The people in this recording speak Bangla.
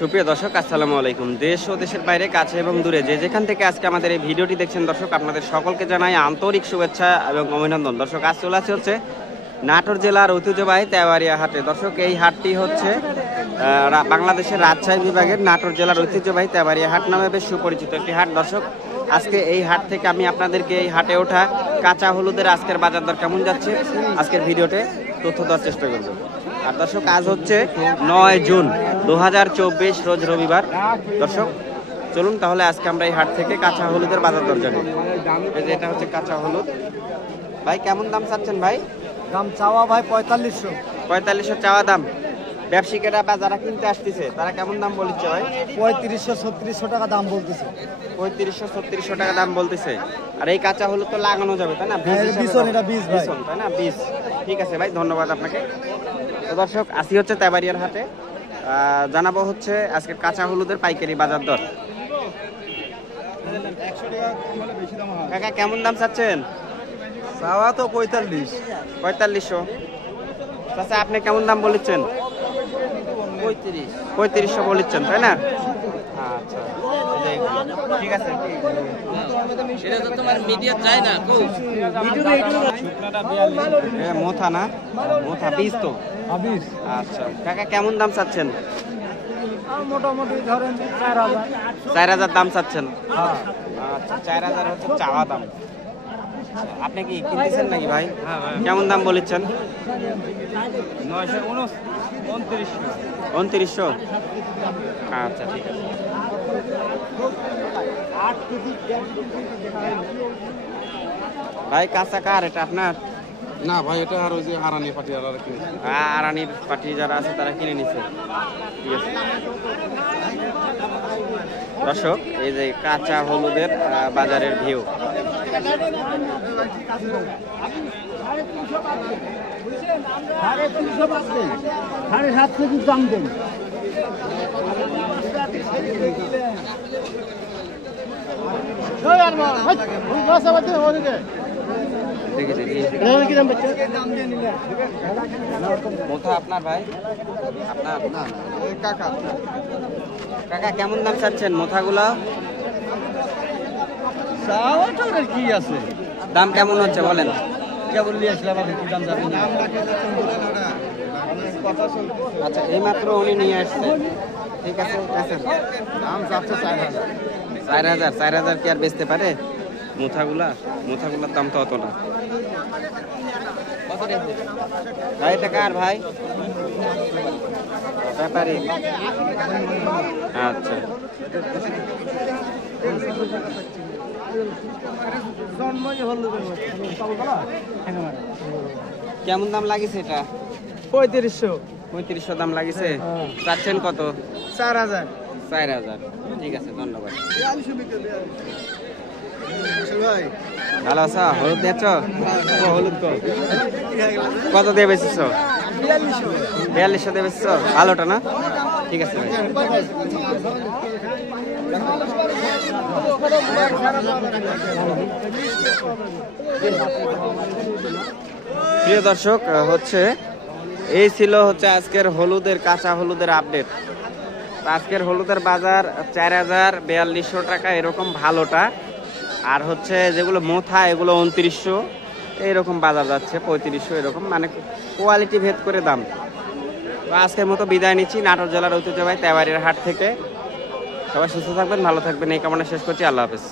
সুপ্রিয় দর্শক আসসালামু আলাইকুম। দেশ ও দেশের বাইরে কাছে এবং দূরে যে যেখান থেকে আজকে আমাদের এই ভিডিওটি দেখছেন দর্শক, আপনাদের সকলকে জানাই আন্তরিক শুভেচ্ছা এবং অভিনন্দন। দর্শক, আজ চলে আসছে হচ্ছে নাটোর জেলার ঐতিহ্যবাহী তেওয়ারিয়া হাটে। দর্শক, এই হাটটি হচ্ছে বাংলাদেশের রাজশাহী বিভাগের নাটোর জেলার ঐতিহ্যবাহী তেওয়ারিয়া হাট নামে বেশ সুপরিচিত একটি হাট। দর্শক, আজকে এই হাট থেকে আমি আপনাদেরকে এই হাটে ওঠা কাঁচা হলুদের আজকের বাজার দর কেমন যাচ্ছে আজকের ভিডিওতে তথ্য দেওয়ার চেষ্টা করব। আর দর্শক, আজ হচ্ছে 9 জুন 2024 রোজ রবিবার। দর্শক, চলুন তাহলে আজকে আমরা এই হাট থেকে কাঁচা হলুদের বাজার দর জানি। এই যে এটা হচ্ছে কাঁচা হলুদ। ভাই কেমন দাম চাচ্ছেন ভাই? দাম চাওয়া ভাই 4500। 4500 চাওয়া দাম। ব্যবসায়ীরা বা যারা কিনতে আসতেছে তারা কেমন দাম বলছে ভাই? 3500-3600 টাকা দাম বলতেছে। 3500-3600 টাকা দাম বলতেছে। আর এই কাঁচা হলুদ তো লাগানো যাবে তাই না? এটা বীজ ভাই, তাই না? বীজ। ঠিক আছে ভাই, ধন্যবাদ আপনাকে। তো দর্শক, আসি হচ্ছে তেওয়ারিয়ার হাটে, জানাবো হচ্ছে আজকে কাঁচা হলুদের পাইকারি বাজার দর। কাকা কেমন দাম চাচ্ছেন? চাওয়া তো 4500। আচ্ছা, আপনি কেমন দাম বলেছেন? 3500 বলেছেন তাই না? আচ্ছা, ঠিক আছে। মোথা না, মোথা বীজ তো। আচ্ছা কাকা, কেমন দাম চাচ্ছেন? মোটামুটি ধরেন 4000। 4000 দাম চাচ্ছেন? আচ্ছা, 4000 হচ্ছে চাওয়া দাম। আপনি কি কিনতেছেন নাকি ভাই? কেমন দাম বলেছেন? 2900। আচ্ছা, ঠিক আছে ভাই। কাঁচা কার এটা আপনার? না ভাই, এটা আর ওই যে আরানি পার্টি আর কিনেছে। আরানির পার্টি যারা আছে তারা কিনে নিছে। ঠিক আছে দর্শক, এই যে কাঁচা হলুদের বাজারের ভিউ। দাম দেন। মোথা আপনার ভাই? আপনার কাকা। কাকা কেমন দাম চাচ্ছেন মোথাগুলা? কি আছে দাম কেমন হচ্ছে বলেন? আচ্ছা, এই মাত্র উনি নিয়ে আসছে। ঠিক আছে, দাম চাচ্ছে 4000। 4000 কি আর বেচতে পারে মোথাগুলার দাম তো অত না ভাই। এটা কার ভাই? ব্যাপারী। আচ্ছা, কেমন দাম লাগিছে এটা? 3500 দাম লাগিছে। চাচ্ছেন কত? 4000। 4000। ঠিক আছে, ধন্যবাদ। ভালো আছো? হলুদ দিয়েছ? হলুদ কত দিয়ে বেচেছ? 4200 দিয়ে বেচেছ? ভালোটা না? ঠিক আছে ভাই। প্রিয় দর্শক, হচ্ছে এই ছিল হচ্ছে আজকের হলুদের কাঁচা হলুদের আপডেট। আজকের হলুদের বাজার 4000, 4200 টাকা এরকম ভালোটা। আর হচ্ছে যেগুলো মোথা এগুলো 2900 এইরকম বাজার যাচ্ছে, 3500 এরকম, মানে কোয়ালিটি ভেদ করে দাম। তো আজকের মতো বিদায় নিচ্ছি নাটোর জেলার ঐতিহ্যবাহী তেওয়ারিয়ার হাট থেকে। সবাই সুস্থ থাকবেন, ভালো থাকবেন এই কামনা শেষ করছি। আল্লাহ হাফেজ।